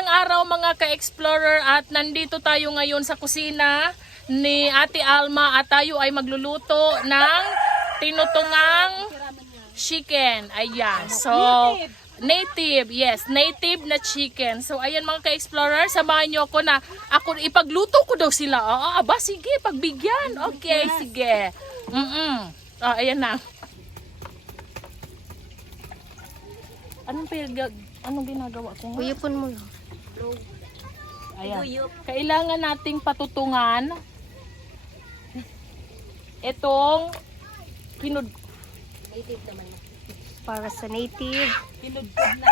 Magandang araw mga ka-explorer at nandito tayo ngayon sa kusina ni Ate Alma at tayo ay magluluto ng tinutungang chicken. Ayan. So, native. Yes, native na chicken. So, ayan mga ka-explorer, samahan nyo ako na ako ipagluto ko daw sila. Aba, sige, pagbigyan. Okay, sige. Ayan na. Anong ginagawa ko? Kuyupon mo. Ayan. Kailangan nating patutungan itong Native naman. Para sa native. hinudkod na.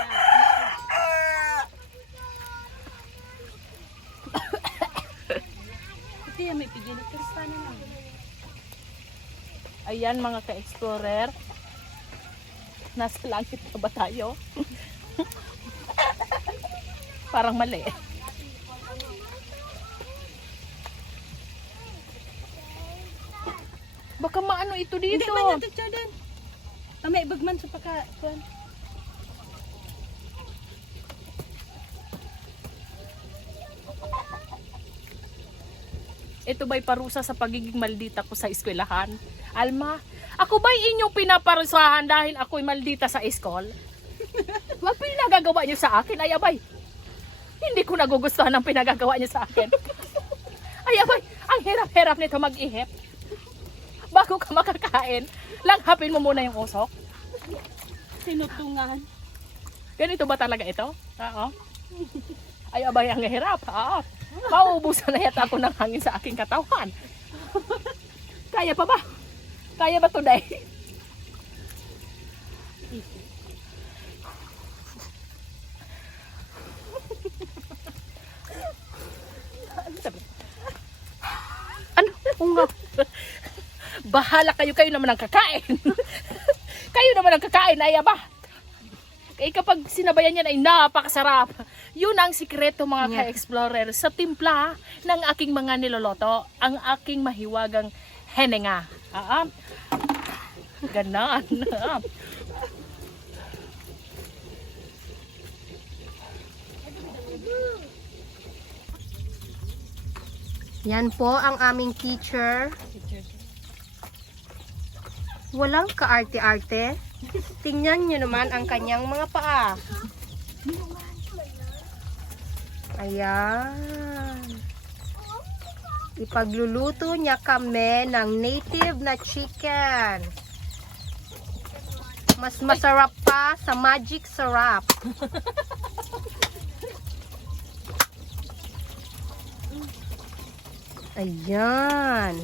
May pigilit ka sa na. Ayan mga ka-explorer. Nasa langit na ba tayo? Parang mali. Baka maano ito dito. Hindi man natin siya din. May bagman sa pagkakuan. Ito ba'y parusa sa pagiging maldita ko sa eskwelahan? Alma, ako ba'y inyong pinaparusahan dahil ako'y maldita sa eskol? Wag pinagagawa niyo sa akin, ay abay. Hindi ko nagugustuhan ang pinagagawa niyo sa akin. Ay abay, ang hirap-hirap nito mag-ihip. Bago ka makakain, langhapin mo muna yung usok. Tinutungan. Ganito ba talaga ito? Oo. Ay abay, ang hirap. Oo. Mauubusan na yata ako ng hangin sa aking katawan. Kaya pa ba? Kaya ba today? Ano? Unga. Bahala kayo naman ang kakain. Kayo naman ang kakain, ay ba? Eh kapag sinabayan yan ay napakasarap. Yun ang sikreto mga ka-explorer sa timpla ng aking mga niloloto, ang aking mahiwagang henenga. Ganon. Yan po ang aming teacher. Walang kaarte-arte. Tingnan nyo naman ang kanyang mga paa. Ayan. Ipagluluto niya kami ng native na chicken. Mas masarap pa sa magic sarap. Ayan.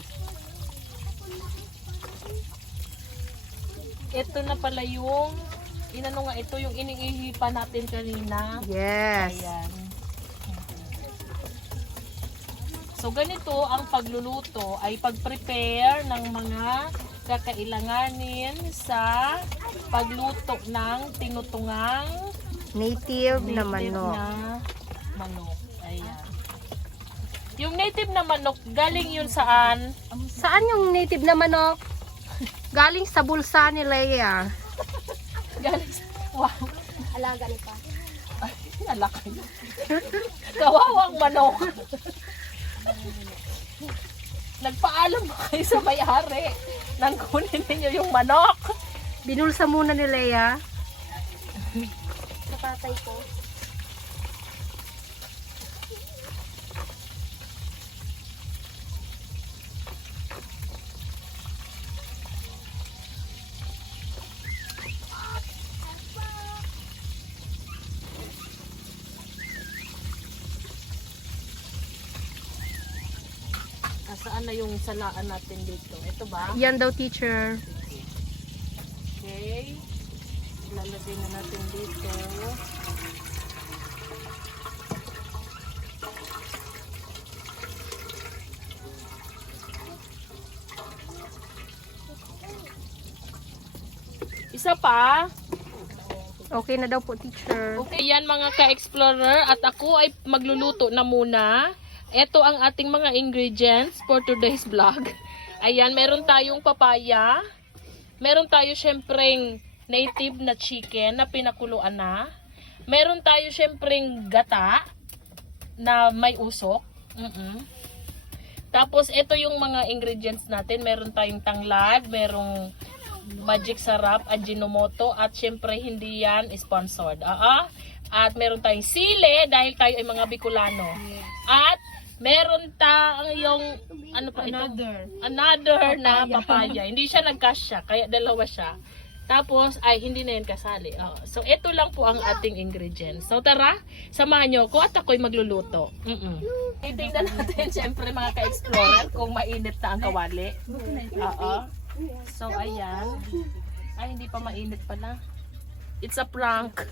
Ito na pala yung inano nga ito, yung iniihipa natin kanina. Yes. Ayan. So ganito ang pagluluto ay pag-prepare ng mga kakailanganin sa pagluto ng tinutungang Native na native manok. na manok. Ayan. Yung native na manok, galing yun saan? Saan yung native na manok? Galing sa bulsa ni Leia. Galing sa... Wow. Alaga ni pa. Ay, alak kayo. Kawawang manok. Nagpaalam ba kayo sa may-ari nang kunin ninyo yung manok? Binulsa muna ni Leia. Sa tatay ko. Saan na yung salaan natin dito? Ito ba? Yan daw, teacher. Okay. Lalagay na natin dito. Isa pa. Okay na daw po, teacher. Okay, yan mga ka-explorer at ako ay magluluto na muna. Ito ang ating mga ingredients for today's vlog. Ayan, meron tayong papaya. Meron tayo syempreng native na chicken na pinakuluan na. Meron tayo syempreng gata. na may usok. Tapos ito yung mga ingredients natin. Meron tayong tanglad, merong magic sarap, Ajinomoto, at syempre hindi yan sponsored. At meron tayong sili dahil tayo ay mga Bicolano. At meron tayong ano pa ito? Another na papaya. Hindi siya nagkasya, kaya dalawa siya. Tapos ay hindi na yan kasali. So ito lang po ang ating ingredients. So tara, samahan nyo ako at ako'y magluluto. Titignan natin syempre mga ka-explorer kung mainit na ang kawali. So ayan. Ay hindi pa mainit pala. It's a prank.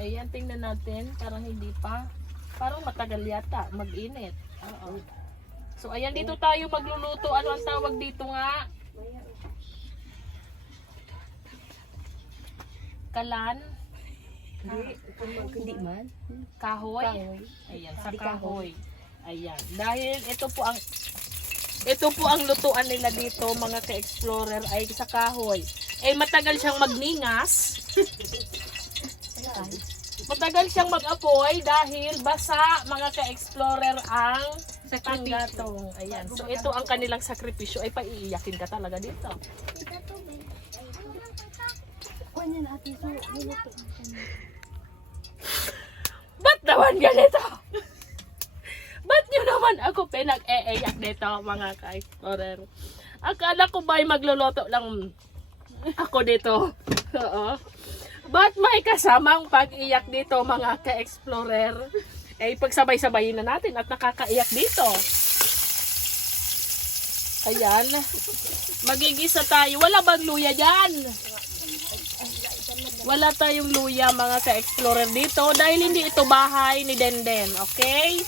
Ayan, tingnan natin. Parang hindi pa. Parang matagal yata mag-init. So ayan, dito tayo magluluto. Ano ang tawag dito nga? Kalan? Hindi man. Kahoy? Ayan, sa kahoy. Ayan. Dahil ito po ang lutuan nila dito, mga ka-explorer, ay sa kahoy. Eh, matagal siyang magningas. Matagal siyang mag-apoy dahil basa, mga ka-explorer, ang tanggatong. Ayan. So, ito ang kanilang sakripisyo. Ay, paiiyakin ka talaga dito. Ba't naman ganito? Ba't nyo naman ako pinag-e-eyak dito, mga ka-explorer? Akala ko ba ay magluluto lang ako dito? Oo. Ba't may kasamang pag-iyak dito, mga ka-explorer? Eh, pagsabay-sabayin na natin at nakakaiyak dito. Ayan. Magigisa tayo. Wala bang luya dyan? Wala tayong luya, mga ka-explorer dito dahil hindi ito bahay ni Denden, okay?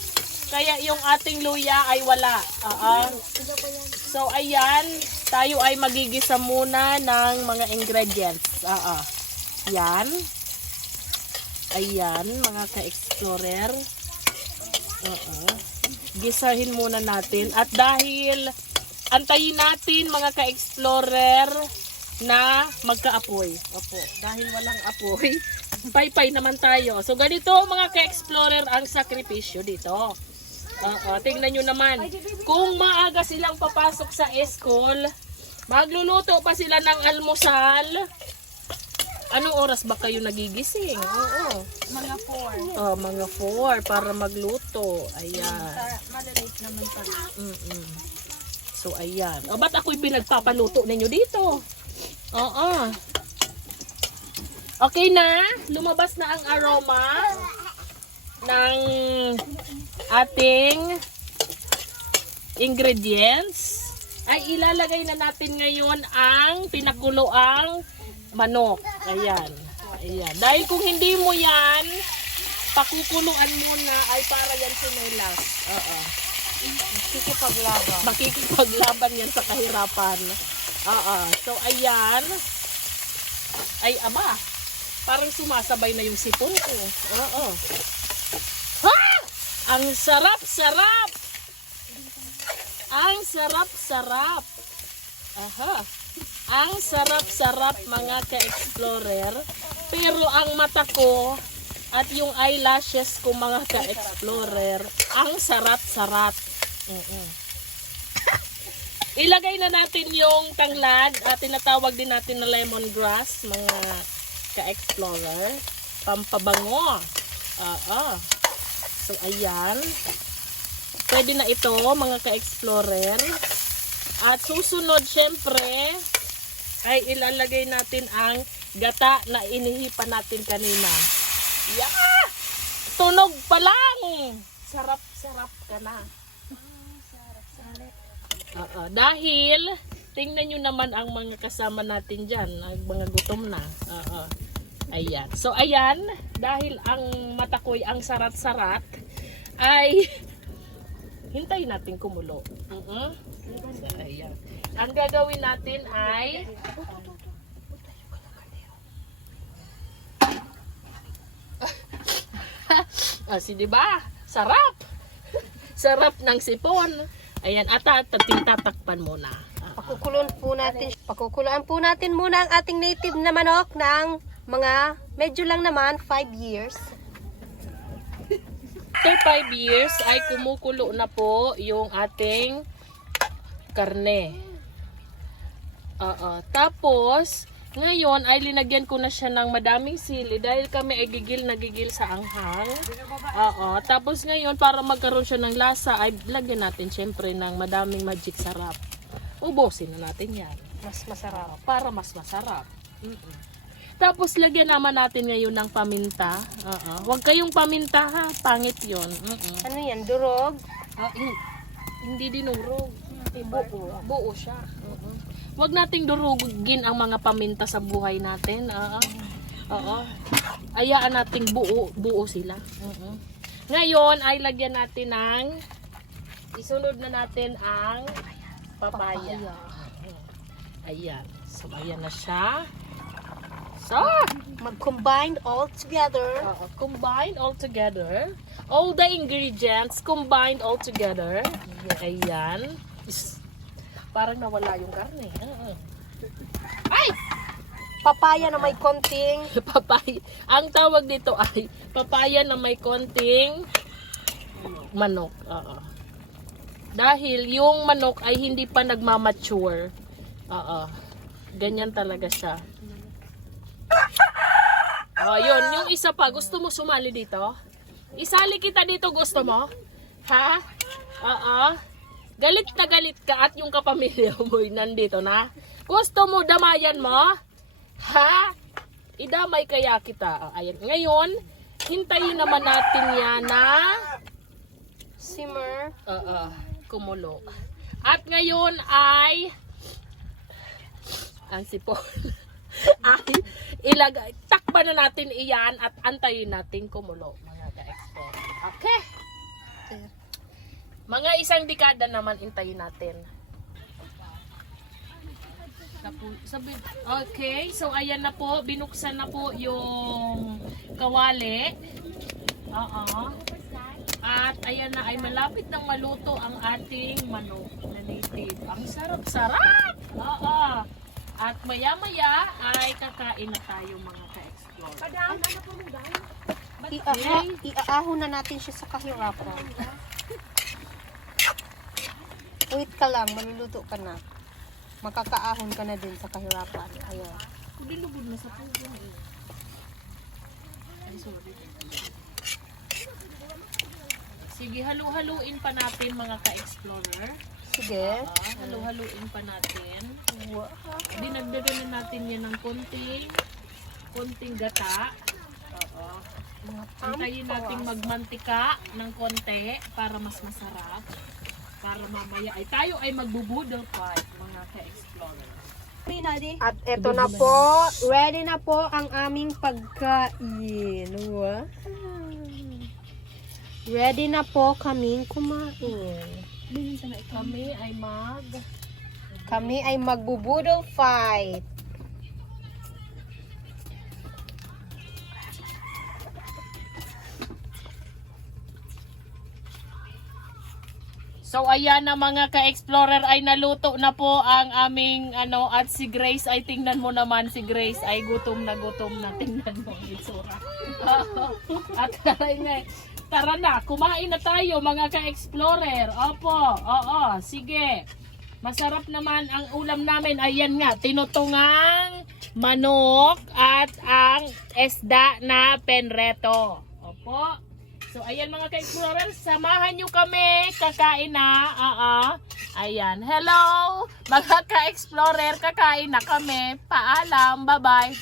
Kaya yung ating luya ay wala. So ayan, tayo ay magigisa muna ng mga ingredients. Yan. Ayan, mga ka-explorer. Gisahin muna natin at dahil antayin natin, mga ka-explorer, na magka-apoy. Opo, dahil walang apoy, pay-pay naman tayo. So ganito, mga ka-explorer, ang sakripisyo dito. Tingnan nyo naman, kung maaga silang papasok sa school, magluluto pa sila ng almusal. Anong oras ba kayo nagigising? Oo. Mga 4. Mga 4 para magluto. Ayan. Madalit naman pala. So ayan. Ba't ako'y pinagpapaluto ninyo dito? Okay na, lumabas na ang aroma ng ating ingredients. Ay ilalagay na natin ngayon ang pinakuloang manok. Ayan. Ayan. Dahil kung hindi mo yan pakukuluan muna ay para yan sinelas. Makikipaglaban yan sa kahirapan. So ayan. Ay aba, parang sumasabay na yung sipon ko. Ang sarap-sarap. Ang sarap-sarap. Ang sarap-sarap, mga ka-explorer. Pero ang mata ko at yung eyelashes ko, mga ka-explorer, ang sarap-sarap. Ilagay na natin yung tanglad at tinatawag din natin na lemongrass, mga ka-explorer. Pampabango. So, ayan. Pwede na ito, mga ka-explorer. At susunod, syempre, ay ilalagay natin ang gata na inihipan natin kanina. Yeah! Tunog pa lang! Sarap-sarap ka na. Dahil, tingnan nyo naman ang mga kasama natin dyan, ang mga gutom na. Ayan. So, ayan, dahil ang mata ko'y ang sarat-sarat, ay hintayin natin kumulo. So, ayan. Ang gagawin natin ay diba? Sarap! Sarap ng sipon. Ayan, at tatakpan muna. Pakukuluan po natin muna ang ating native na manok ng mga medyo lang naman 5 years. After 5 years ay kumukulo na po yung ating karne. Tapos, ngayon ay linagyan ko na siya ng madaming sili dahil kami ay gigil na gigil sa anghang. Tapos ngayon para magkaroon siya ng lasa ay lagyan natin syempre ng madaming magic sarap. Ubusin na natin yan. Mas masarap. Para mas masarap. Tapos lagyan naman natin ngayon ng paminta. Huwag kayong paminta ha, pangit yun. Ano yan? Durog? Hindi dinurog. Buo siya. Huwag nating durugin ang mga paminta sa buhay natin. Ayaan nating buo sila. Ngayon ay lagyan natin ng isunod na natin ang papaya. Ayan. So ayan na siya. So, Mag-combine all together. combined all together. All the ingredients combined all together. Ayan. Parang nawala yung karne. Ay! Papaya na may konting Papaya. Ang tawag dito ay papaya na may konting manok. Dahil yung manok ay hindi pa nagmamature. Ganyan talaga siya. Yun. Yung isa pa. Gusto mo sumali dito? Isali kita dito. Gusto mo? Ha? Galit na galit ka at yung kapamilya mo nandito na. Gusto mo damayan mo? Ha? Idamay kaya kita. Ayan. Ngayon, hintayin naman natin yan na simmer. Kumulo. At ngayon ay ang sipon. Ay takpan na natin iyan at antayin natin kumulo, mga ka-export. Okay. Mga isang dekada naman intayin natin. Okay, so ayan na po, binuksan na po yung kawali. At ayan na ay malapit nang maluto ang ating manok na native. Ang sarap-sarap! At maya-maya ay kakain na tayo, mga ka-explore. Iaahon na natin siya sa kahirapan. Wait ka lang, maluluto ka na. Makakaahon ka na din sa kahirapan. Ayan. Lubog na sa puso eh. Ay, sorry. Sige, halu-haluin pa natin, mga ka-explorer. Sige. Halu-haluin pa natin. Dinagdagan na natin yan ng konting gata. Antayin natin magmantika ng konti para mas masarap. Para mamaya ay tayo ay magbubudol pa, mga ka-explorer. At eto na po, ready na po ang aming pagkain. Wow. Ready na po kaming kumain. Kami ay magbubudol fight. So ayan na, mga ka-explorer, ay naluto na po ang aming at si Grace ay tingnan mo naman, si Grace ay gutom na tingnan mo ang itsura. At tara na, kumain na tayo, mga ka-explorer. Opo, sige. Masarap naman ang ulam namin. Ayan nga, tinutungang manok at ang isda na penreto. Opo. So, ayan, mga ka-explorer, samahan nyo kami, kakain na. Ayan, hello, mga ka-explorer, kakain na kami. Paalam, bye-bye.